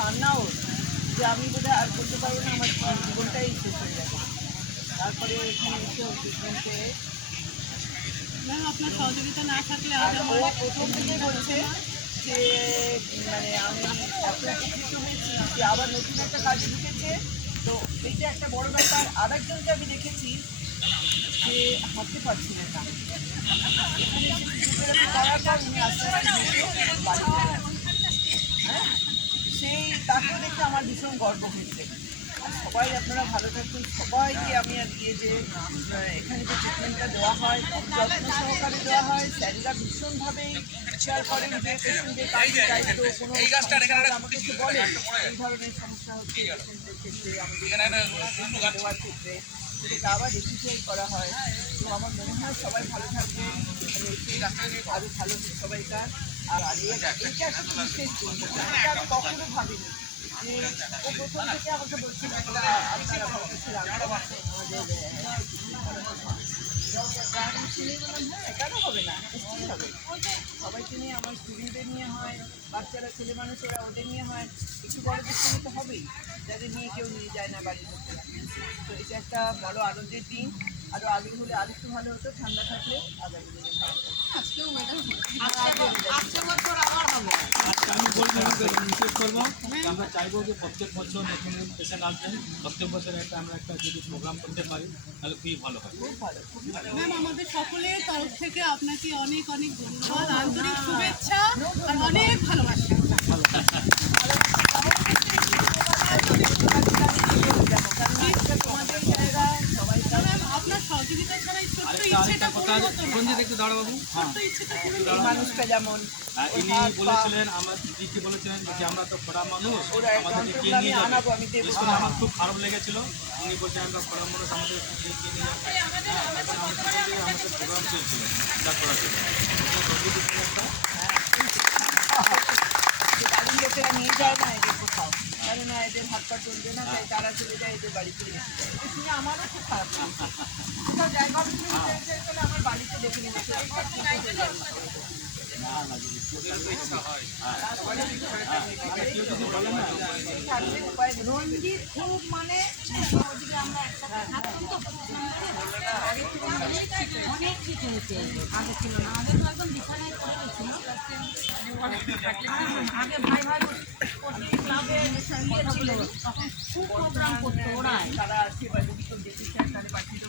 কান্না ওর যে আমি বোধহয় আর বলতে পারবো না, আমার জীবনটাই শেষ হয়ে যাবে। তারপরে এখানে এসে ওর ট্রিটমেন্টে ম্যাম আপনার সহযোগিতা না থাকলে আজ ও আমার প্রথম থেকে বলছে যে মানে আমি এত উপকৃত হয়েছি যে আবার নতুন একটা কাজে ঢুকেছে। তো এইটা একটা বড় ব্যাপার। আরেকজনকে আমি দেখেছি যে হাঁটতে পারছিলেন না, এখানে এসে ফিজিওথেরাপি করার পর উনি আস্তে আস্তে হেঁটে বাড়িতে গেছেন। হ্যাঁ, সেই তাকেও দেখে আমার ভীষণ গর্ব হয়েছে। আর সবাই আপনারা ভালো থাকুন। সবাইকে আমি আর দিয়ে যে এখানে যে ট্রিটমেন্টটা দেওয়া হয় খুব যত্ন সহকারে দেওয়া হয়। স্যারেরা ভীষণভাবেই খেয়াল করেন যে পেশেন্টের কাছে দায়িত্ব কোনো সমস্যা আমাকে এসে বলে এই ধরনের সমস্যা হচ্ছে পেশেন্টের ক্ষেত্রে, আমাদের দেওয়ার ক্ষেত্রে সেটাকে আবার রেসিপিয়াল করা হয়। তো আমার মনে হয় সবাই ভালো থাকবেন, আরও ভালো সবাইকার। আর এইটা একটা বিশেষ দিন, এটা আমি কখনো ভাবিনি যে ও প্রথম থেকে আমাকে বলছিল আপনারা হ্যাঁ কেন হবে না, নিশ্চয়ই হবে। সবাইকে নিয়ে আমার স্টুডেন্টদের নিয়ে হয়, বাচ্চারা ছেলে মানুষ ওরা ওদের নিয়ে হয়, একটু বড়দের সঙ্গে তো হবেই, যাদের নিয়ে কেউ নিয়ে যায় না বাড়ির মধ্যে। তো এটা একটা বড় আনন্দের দিন। আরও আগে হলে আরেকটু ভালো হতো, ঠান্ডা থাকলে আগামী দিনে ভালো হতো। আজকেও ম্যাডাম আচ্ছা, আমি বলবো নিষেধ করবো আমরা চাইবো যে প্রত্যেক বছর নতুন পেশেন্ট আসবেন, প্রত্যেক বছর আমরা একটা যদি প্রোগ্রাম করতে পারি তাহলে খুবই ভালো হয়। খুব ভালো, খুব ভালো। ম্যাম আমাদের সকলের তরফ থেকে আপনাকে অনেক অনেক ধন্যবাদ, আন্তরিক শুভেচ্ছা আর অনেক ভালোবাসা। আপনার সহযোগিতা ছাড়া এই ছোট্ট ইচ্ছেটা পূরণ হতো না। একটু দাঁড়া বাবু। ছোট্ট ইচ্ছেটা পূরণ এই মানুষটা যেমন ইনি বলেছিলেন, আমার দিদি বলেছিলেন যে আমরা তো খরা মানুষ, আমাদেরকে কে নিয়ে যাবে। আনাবো, আমি দেবো। শুনে আমার খুব খারাপ লেগেছিল। উনি বলছেন আমরা খরা মানুষ, আমাদের কে নিয়ে যাবে। তখন আমাদের প্রোগ্রাম চলছিল যা করা ছিল বাড়ির লোকেরা নিয়ে যায় না এদের কোথাও, জানে না এদের হাত পা চলবে না, তাই তারা চলে যায় এদের বাড়িতে রেখে যায়। এটা শুনে আমারও খুব খারাপ লাগছে। কোথাও জায়গা হবে তুমি চলে আমার বাড়িতে দেখে নিয়ে রঞ্জিত খুব মানে আমরা একসাথে থাকতাম তো অনেক ঠিক হয়েছে। আগে ছিল না, আগে তো একদম বিছানায় পড়ে গেছিল। আগে ভাই ভাই ক্লাবে ছিল, তখন খুব প্রোগ্রাম করতো ওরাই। তারা আসছে বা যদি কেউ যেতে চায় তাহলে পাঠিয়ে দেবো।